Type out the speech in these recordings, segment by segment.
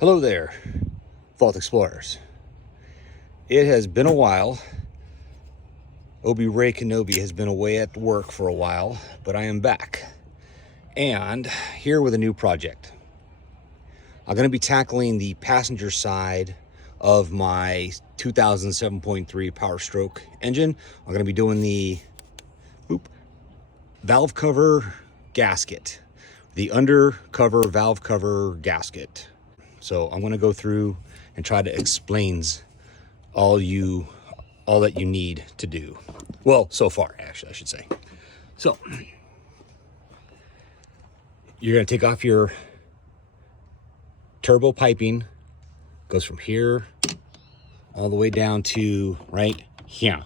Hello there, Vault Explorers. It has been a while. Obi-Ray Kenobi has been away at work for a while, but I am back. And here with a new project. I'm going to be tackling the passenger side of my 2007.3 Powerstroke engine. I'm going to be doing the valve cover gasket, the undercover valve cover gasket. So I'm going to go through and try to explain all that you need to do. Well, so far, actually, I should say. So you're going to take off your turbo piping. Goes from here all the way down to right here.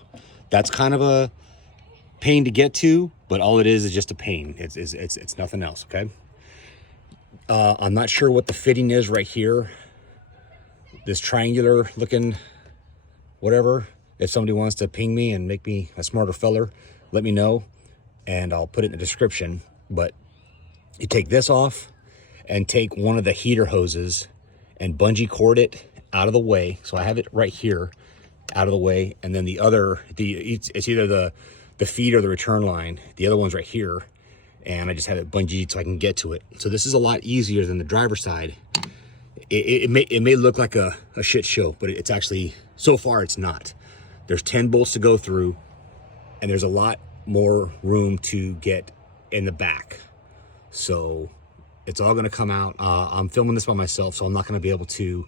That's kind of a pain to get to, but all it is just a pain. It's nothing else, okay? I'm not sure what the fitting is right here. This triangular looking whatever. If somebody wants to ping me and make me a smarter feller, let me know and I'll put it in the description. But you take this off and take one of the heater hoses and bungee cord it out of the way. So I have it right here out of the way, and then the other, it's either the feed or the return line. The other one's right here, and I just have it bungeed so I can get to it. So this is a lot easier than the driver's side. It may look like a shit show, but it's actually, so far it's not. There's 10 bolts to go through, and there's a lot more room to get in the back. So it's all gonna come out. I'm filming this by myself, so I'm not gonna be able to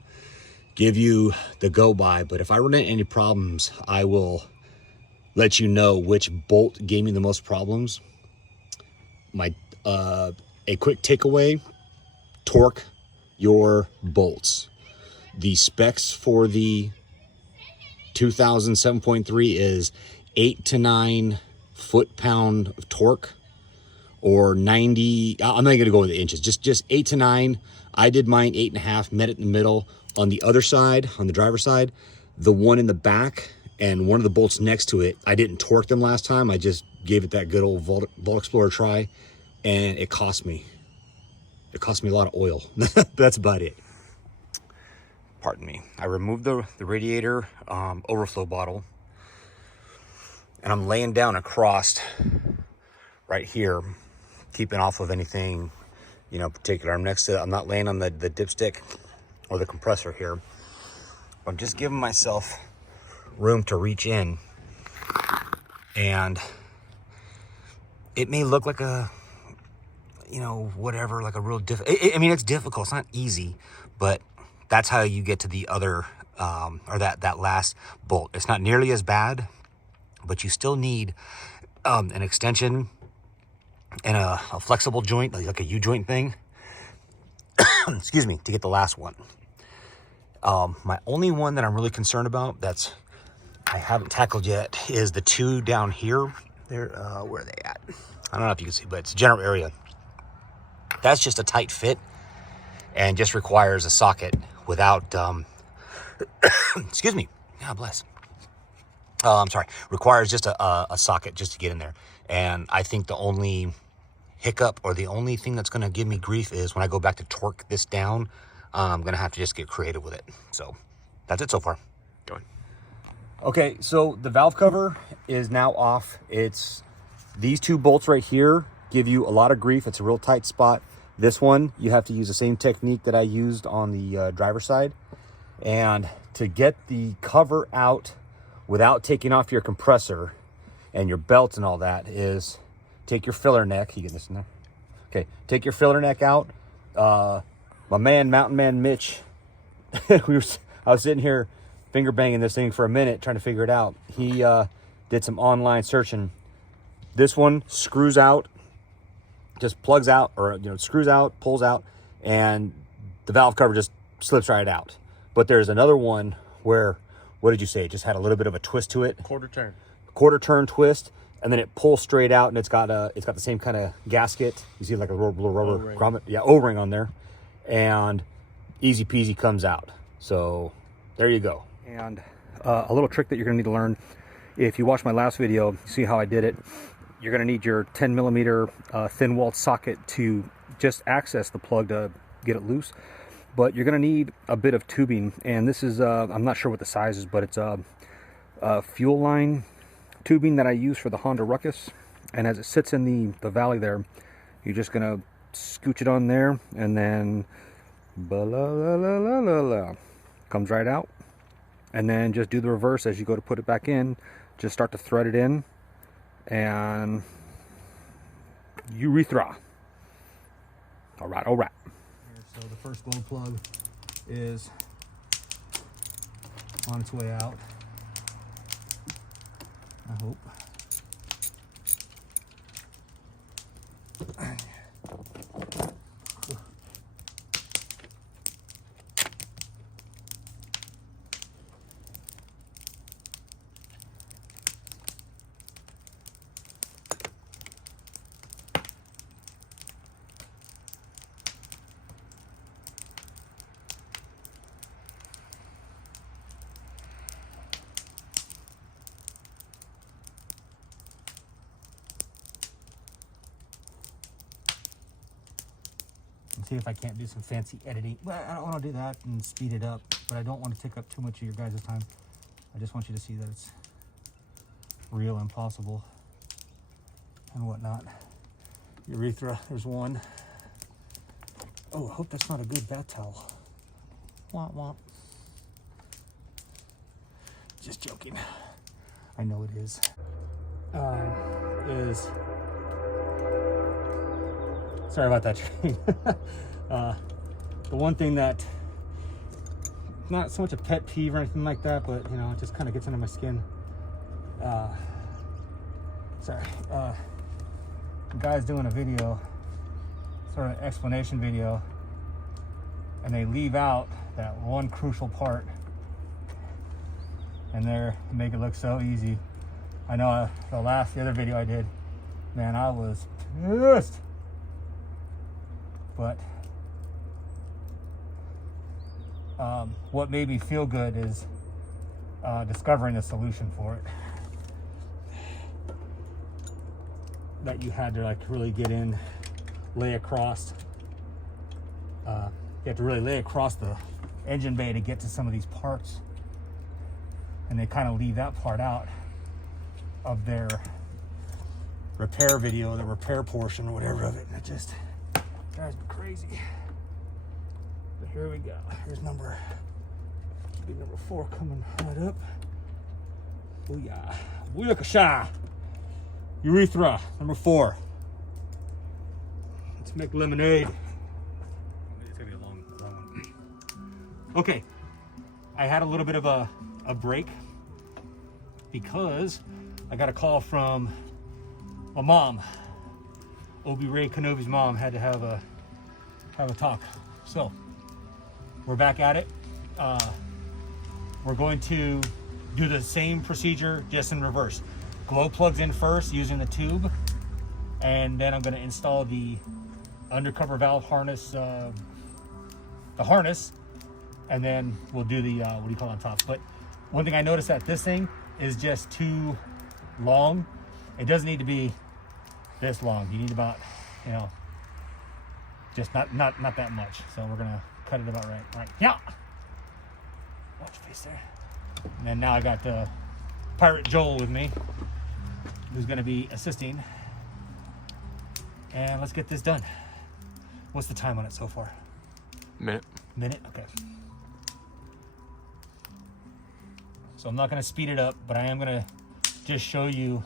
give you the go-by, but if I run into any problems, I will let you know which bolt gave me the most problems. A quick takeaway: torque your bolts. The specs for the 2007.3 is 8 to 9 foot-pound of torque, or 90. I'm not going to go with the inches. Just 8 to 9. I did mine 8.5. Met it in the middle. On the other side, on the driver's side, the one in the back and one of the bolts next to it, I didn't torque them last time. I just gave it that good old Vault Explorer try, and it cost me a lot of oil. That's about it. Pardon me. I removed the radiator overflow bottle, and I'm laying down across right here, keeping off of anything, particular. I'm not laying on the dipstick or the compressor here. I'm just giving myself room to reach in, and it may look like a whatever, like a real I mean, it's difficult, it's not easy, but that's how you get to the other or that last bolt. It's not nearly as bad, but you still need an extension and a flexible joint, like a U-joint thing excuse me, to get the last one. My only one that I'm really concerned about I haven't tackled yet is the two down here. Where are they at? I don't know if you can see, but it's general area. That's just a tight fit and just requires a socket without, excuse me, God bless. I'm sorry, requires just a socket just to get in there. And I think the only hiccup, or the only thing that's gonna give me grief, is when I go back to torque this down. I'm gonna have to just get creative with it. So that's it so far. Go ahead. Okay, so the valve cover is now off. It's these two bolts right here give you a lot of grief. It's a real tight spot. This one, you have to use the same technique that I used on the driver's side. And to get the cover out without taking off your compressor and your belts and all that is take your filler neck. You get this in there? Okay, take your filler neck out. My man, Mountain Man Mitch, I was sitting here finger banging this thing for a minute trying to figure it out. He did some online searching. This one screws out, just plugs out, or screws out, pulls out, and the valve cover just slips right out. But there's another one where, what did you say? It just had a little bit of a twist to it. Quarter turn twist, and then it pulls straight out, and it's got the same kind of gasket. You see like a little rubber grommet, O-ring on there, and easy peasy comes out. So there you go. And a little trick that you're gonna need to learn, if you watch my last video, you see how I did it. You're gonna need your 10 millimeter thin walled socket to just access the plug to get it loose. but you're going to need a bit of tubing, and this is I'm not sure what the size is, but it's a fuel line tubing that I use for the Honda Ruckus. And as it sits in the valley there, you're just going to scooch it on there, and then comes right out. And then just do the reverse as you go to put it back in. Just start to thread it in, and urethra. All right, all right. So the first glow plug is on its way out, I hope. See if I can't do some fancy editing. But I don't want to do that and speed it up, but I don't want to take up too much of your guys' time. I just want you to see that it's real and possible and whatnot. Urethra, there's one. Oh, I hope that's not a good bath towel. Womp womp. Just joking. I know it is. Sorry about that train. The one thing that, not so much a pet peeve or anything like that, but you know, it just kind of gets under my skin. The guy's doing a video, sort of an explanation video, and they leave out that one crucial part, and they make it look so easy. I know the other video I did, man, I was pissed. But what made me feel good is discovering a solution for it. That you had to like really get in, lay across. You have to really lay across the engine bay to get to some of these parts. And they kind of leave that part out of their repair video, the repair portion or whatever of it. And it just drives me crazy. But here we go. Here's number 4 coming right up. Booyah. Booyakasha. Urethra, number 4. Let's make lemonade. It's gonna be a long one. Okay. I had a little bit of a break because I got a call from my mom. Obi Ray Kenobi's mom had to have a talk. So we're back at it. We're going to do the same procedure, just in reverse. Glow plugs in first using the tube, and then I'm going to install the undercover valve harness, the harness, and then we'll do the what do you call it on top. But one thing I noticed that this thing is just too long. It doesn't need to be this long. You need about, you know, just not that much. So we're gonna cut it about right. Yeah. Watch your face there. And then now I got Pirate Joel with me, who's gonna be assisting. And let's get this done. What's the time on it so far? Minute. Okay. So I'm not gonna speed it up, but I am gonna just show you,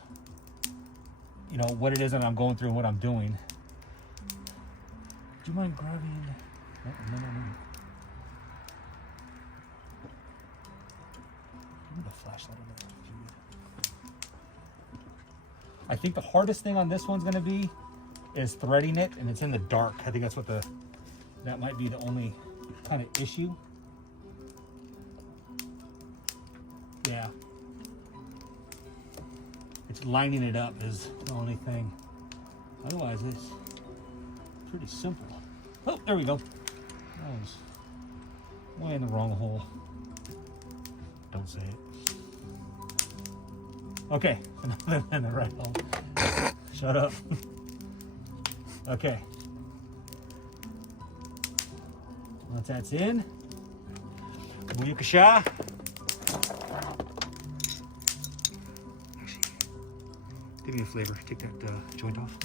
you know, what it is that I'm going through and what I'm doing. Do you mind grabbing? No. Give me the flashlight over there. I think the hardest thing on this one's gonna be is threading it, and it's in the dark. I think that's what that might be the only kind of issue. Yeah. It's lining it up is the only thing. Otherwise, it's pretty simple. Oh, there we go. That was way in the wrong hole. Don't say it. Okay, in the right hole. Shut up. Okay. Once that's in, booyakasha. Give me a flavor. Take that joint off.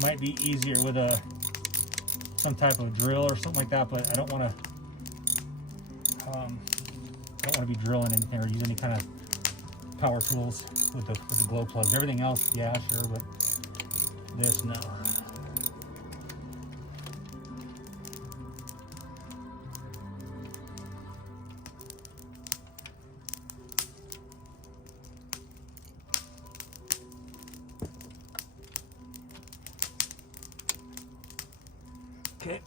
Might be easier with some type of drill or something like that, but I don't want to be drilling anything or use any kind of power tools with the glow plugs. Everything else, yeah, sure, but this, no. Okay.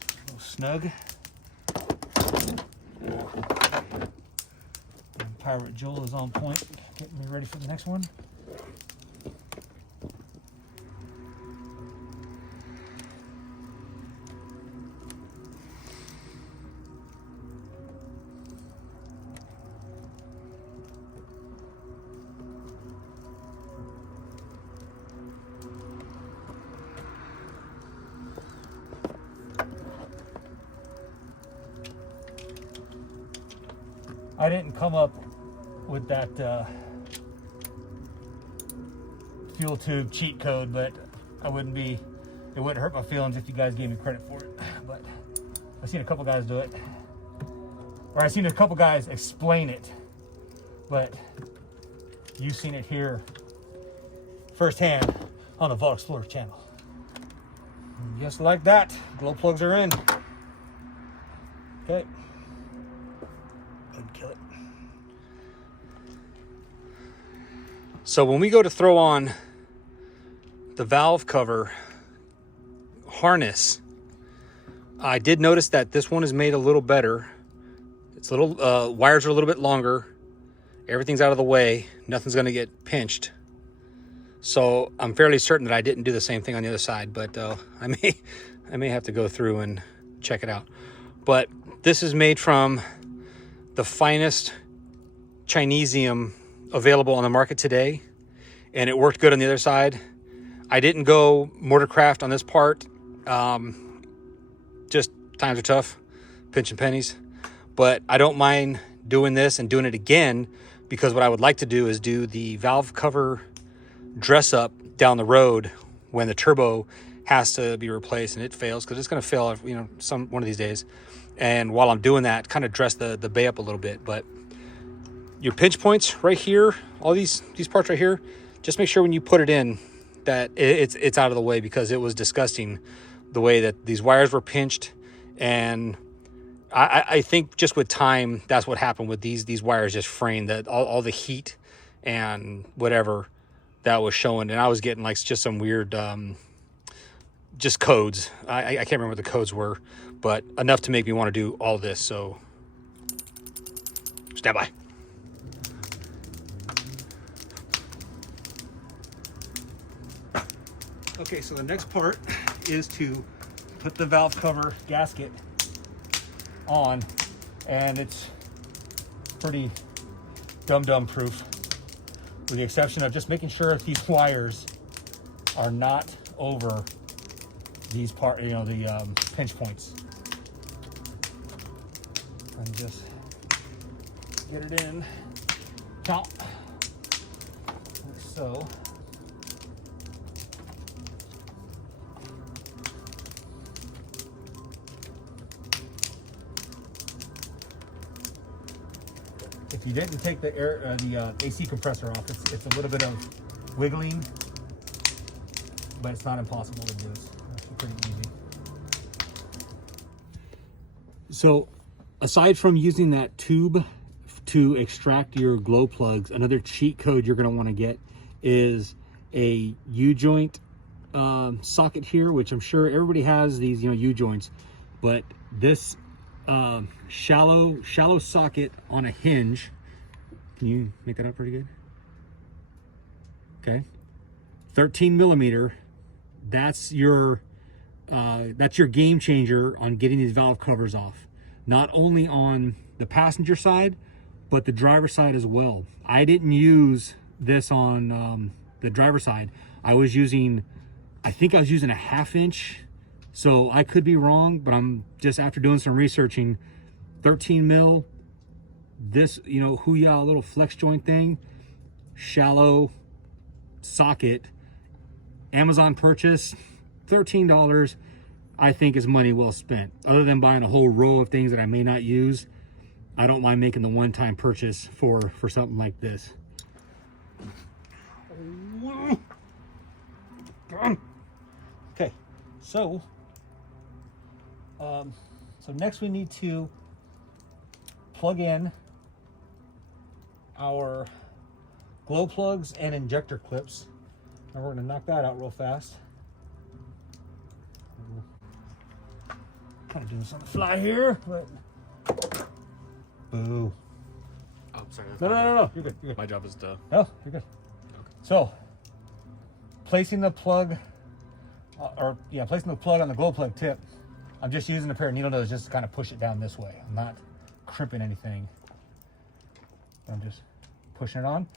A little snug. And Pirate Joel is on point, getting me ready for the next one. I didn't come up with that fuel tube cheat code, but it wouldn't hurt my feelings if you guys gave me credit for it. But I've seen a couple guys do it, or I've seen a couple guys explain it, but you've seen it here firsthand on the Vault Explorer channel. And just like that, glow plugs are in. Okay. Kill it. So when we go to throw on the valve cover harness, I did notice that this one is made a little better. It's a little, wires are a little bit longer. Everything's out of the way. Nothing's going to get pinched. So I'm fairly certain that I didn't do the same thing on the other side, but I may have to go through and check it out. But this is made from the finest Chinesium available on the market today, and it worked good on the other side. I didn't go Mortarcraft on this part. Just times are tough, pinching pennies. But I don't mind doing this and doing it again, because what I would like to do is do the valve cover dress up down the road when the turbo has to be replaced and it fails, because it's going to fail, you know, one of these days. And while I'm doing that, kind of dress the bay up a little bit. But your pinch points right here, all these parts right here, just make sure when you put it in that it's out of the way, because it was disgusting the way that these wires were pinched. And I think just with time, that's what happened with these wires just fraying, that all the heat and whatever that was showing. And I was getting like just some weird just codes. I can't remember what the codes were, but enough to make me want to do all this. So stand by. Okay, so the next part is to put the valve cover gasket on, and it's pretty dum-dum proof, with the exception of just making sure that these wires are not over these the pinch points. And just get it in, count, like so. If you didn't take the AC compressor off, it's a little bit of wiggling, but it's not impossible to do. It's actually pretty easy. So, aside from using that tube to extract your glow plugs, another cheat code you're going to want to get is a U-joint socket here, which I'm sure everybody has these, U-joints, but this shallow socket on a hinge. Can you make that up pretty good? Okay. 13 millimeter. That's your game changer on getting these valve covers off. Not only on the passenger side, but the driver's side as well. I didn't use this on the driver's side. I think I was using a 1/2 inch. So I could be wrong, but I'm just, after doing some researching, 13 mil, this, you know, Huya little flex joint thing, shallow socket, Amazon purchase, $13, I think is money well spent. Other than buying a whole row of things that I may not use, I don't mind making the one-time purchase for something like this. Okay, so next we need to plug in our glow plugs and injector clips, and we're going to knock that out real fast. Kind of doing this on the fly here, but boo. Oh, sorry. No, you're good. You're good. My job is to. No, you're good. Okay. So, placing the plug, placing the plug on the glow plug tip. I'm just using a pair of needle nose just to kind of push it down this way. I'm not crimping anything. I'm just pushing it on,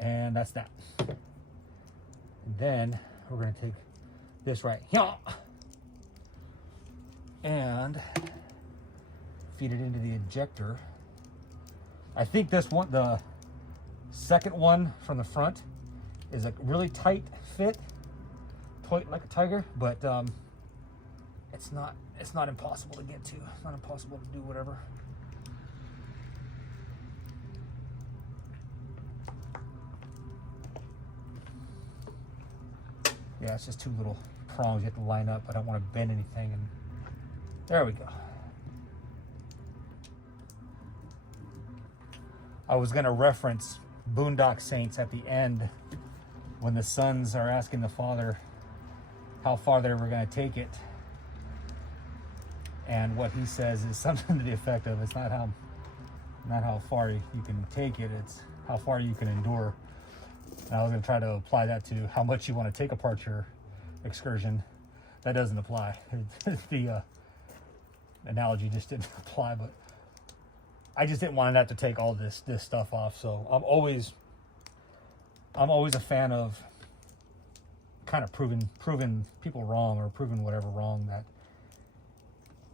and that's that. And then we're going to take this right here and feed it into the injector. I think this one, the second one from the front, is a really tight fit, like a tiger, but it's not impossible to get to. It's not impossible to do whatever. Yeah, it's just two little prongs you have to line up. I don't want to bend anything, and there we go. I was going to reference Boondock Saints at the end when the sons are asking the father how far they were going to take it, and what he says is something to the effect of, it's not how far you can take it, it's how far you can endure. And I was going to try to apply that to how much you want to take apart your Excursion. That doesn't apply. The analogy just didn't apply, but I just didn't want that to take all this stuff off. So I'm always a fan of kind of proving people wrong, or proving whatever wrong, that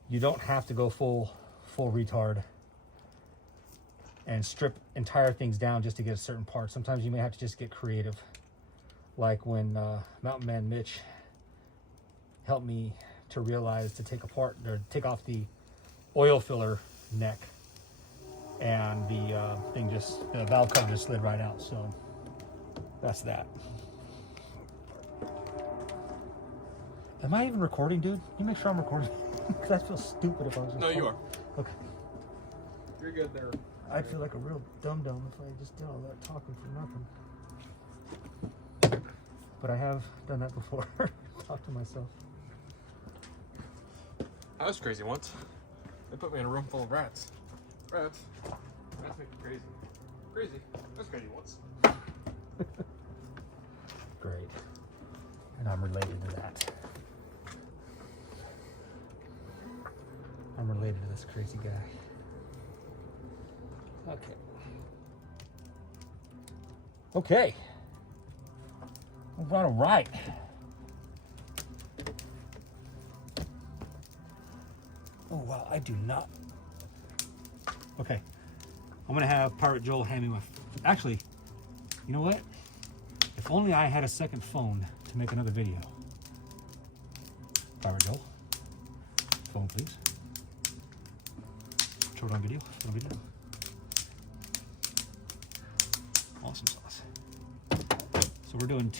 you don't have to go full retard and strip entire things down just to get a certain part. Sometimes you may have to just get creative, like when Mountain Man Mitch helped me to realize to take off the oil filler neck, and the valve cover just slid right out. So that's that. Am I even recording, dude? You make sure I'm recording, because I feel stupid if I was just No, you are. Okay. You're good there. I'd feel like a real dum-dum if I just did all that talking for nothing. But I have done that before. Talk to myself. I was crazy once. They put me in a room full of rats. Rats make me crazy. Crazy. I was crazy once. Great. And I'm related to that. I'm related to this crazy guy. Okay. All right. Oh wow, I do not. Okay, I'm gonna have Pirate Joel hand me my. Actually, you know what? If only I had a second phone to make another video. Pirate Joel, phone please. Short on video. Short on video. Awesome sauce. So we're doing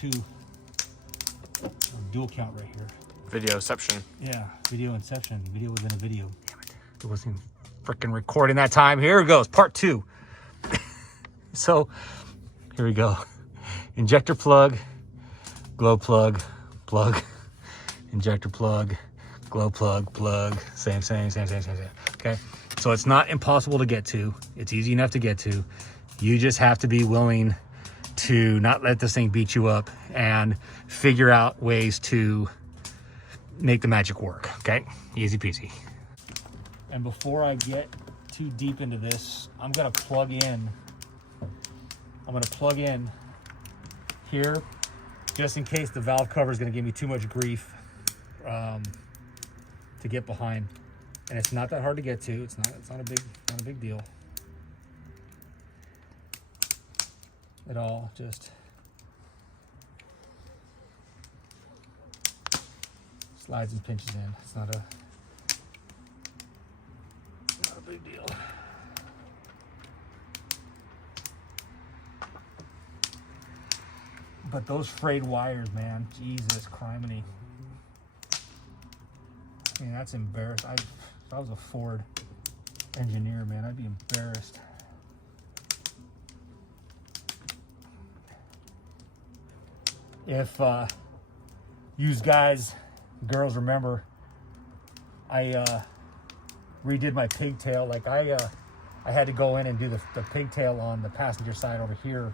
dual count right here. Videoception. Yeah, video inception. Video within a video. Damn it. It wasn't freaking recording that time. Here it goes, part 2. So, here we go. Injector plug, glow plug, plug, injector plug, glow plug, plug. Same. Okay, okay? So it's not impossible to get to. It's easy enough to get to. You just have to be willing to not let this thing beat you up and figure out ways to make the magic work, okay? Easy peasy. And before I get too deep into this, I'm gonna plug in here, just in case the valve cover is gonna give me too much grief to get behind. And it's not that hard to get to. It's not a big deal at all. Just slides and pinches in. It's not a big deal. But those frayed wires, man, Jesus criminy. I mean, that's embarrassing. If I was a Ford engineer, man, I'd be embarrassed. If you guys, girls, remember, I redid my pigtail. Like I had to go in and do the pigtail on the passenger side over here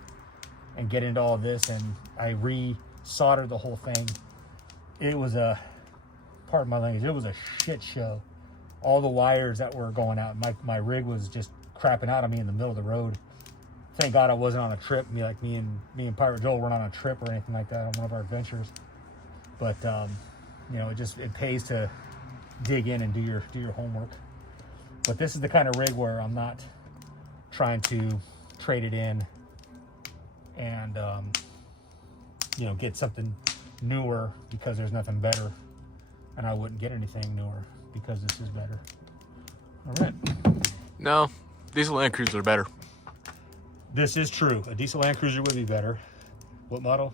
and get into all this, and I re-soldered the whole thing. It was a, pardon my language, it was a shit show. All the wires that were going out, my rig was just crapping out on me in the middle of the road. Thank God I wasn't on a trip. Me and Pirate Joel weren't on a trip or anything like that on one of our adventures. But you know, it pays to dig in and do your homework. But this is the kind of rig where I'm not trying to trade it in and you know, get something newer because there's nothing better, and I wouldn't get anything newer because this is better. All right. No, diesel Land Cruisers are better. This is true. A diesel Land Cruiser would be better. What model?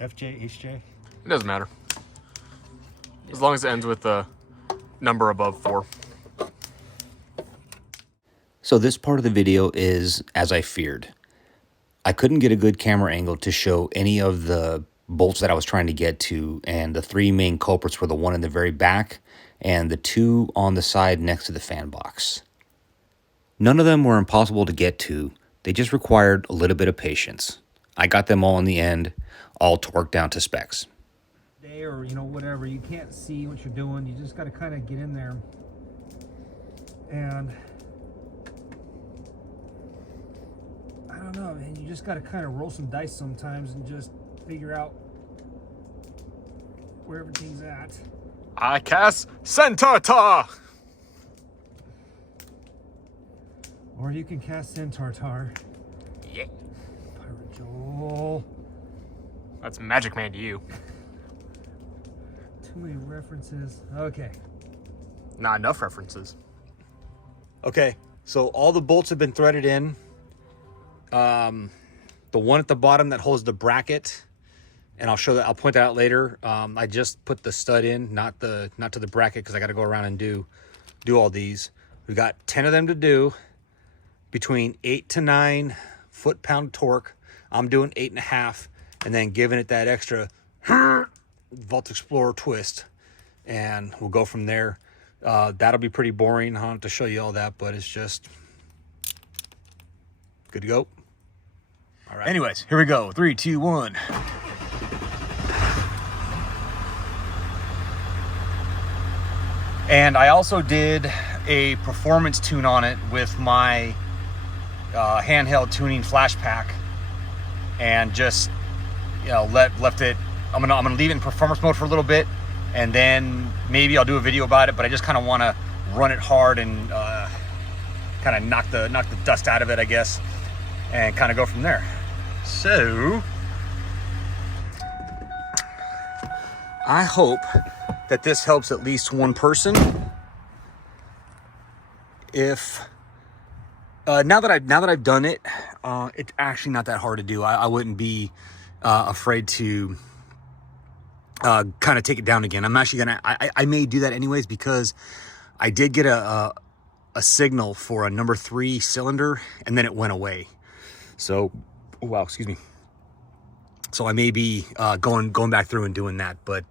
FJ, HJ? It doesn't matter. As long as it ends with a number above 4. So this part of the video is as I feared. I couldn't get a good camera angle to show any of the bolts that I was trying to get to, and the 3 main culprits were the one in the very back and the 2 on the side next to the fan box. None of them were impossible to get to. They just required a little bit of patience. I got them all in the end, all torqued down to specs. Or, you know, whatever, you can't see what you're doing. You just got to kind of get in there and I don't know, man, you just got to kind of roll some dice sometimes and just figure out where everything's at. I cast Centaur! Or you can cast Centaur. Yeah. Pirate Joel. That's Magic Man to you. Too many references. Okay. Not enough references. Okay, so all the bolts have been threaded in. The one at the bottom that holds the bracket, and I'll point that out later. I just put the stud in, not to the bracket, because I got to go around and do all these. We got 10 of them to do, between 8 to 9 foot-pound torque. I'm doing 8.5, and then giving it that extra Vault Explorer twist, and we'll go from there. That'll be pretty boring. I don't have to show you all that, but it's just good to go. All right. Anyways, here we go. 3, 2, 1. And I also did a performance tune on it with my handheld tuning flash pack, and just, you know, left it. I'm gonna leave it in performance mode for a little bit, and then maybe I'll do a video about it. But I just kind of want to run it hard and kind of knock the dust out of it, I guess, and kind of go from there. So I hope that this helps at least one person. If now that I've done it, it's actually not that hard to do. I wouldn't be afraid to kind of take it down again. I'm actually gonna, I may do that anyways, because I did get a signal for a number 3 cylinder, and then it went away. So, oh, wow, excuse me. So I may be going back through and doing that. But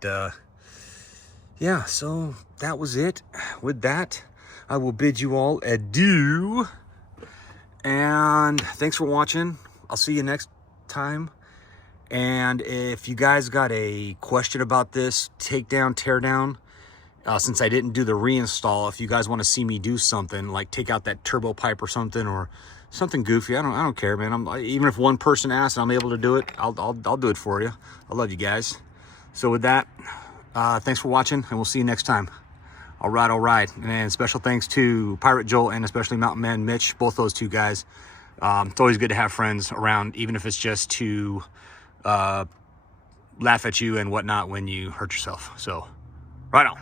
yeah, so that was it with that. I will bid you all adieu. And thanks for watching. I'll see you next time. And if you guys got a question about this takedown, teardown, since I didn't do the reinstall, if you guys want to see me do something like take out that turbo pipe or something, or something goofy, I don't care, man. Even if one person asks and I'm able to do it, I'll do it for you. I love you guys. So with that, thanks for watching, and we'll see you next time. All right. And special thanks to Pirate Joel and especially Mountain Man Mitch, both those two guys. It's always good to have friends around, even if it's just to laugh at you and whatnot when you hurt yourself. So, right on.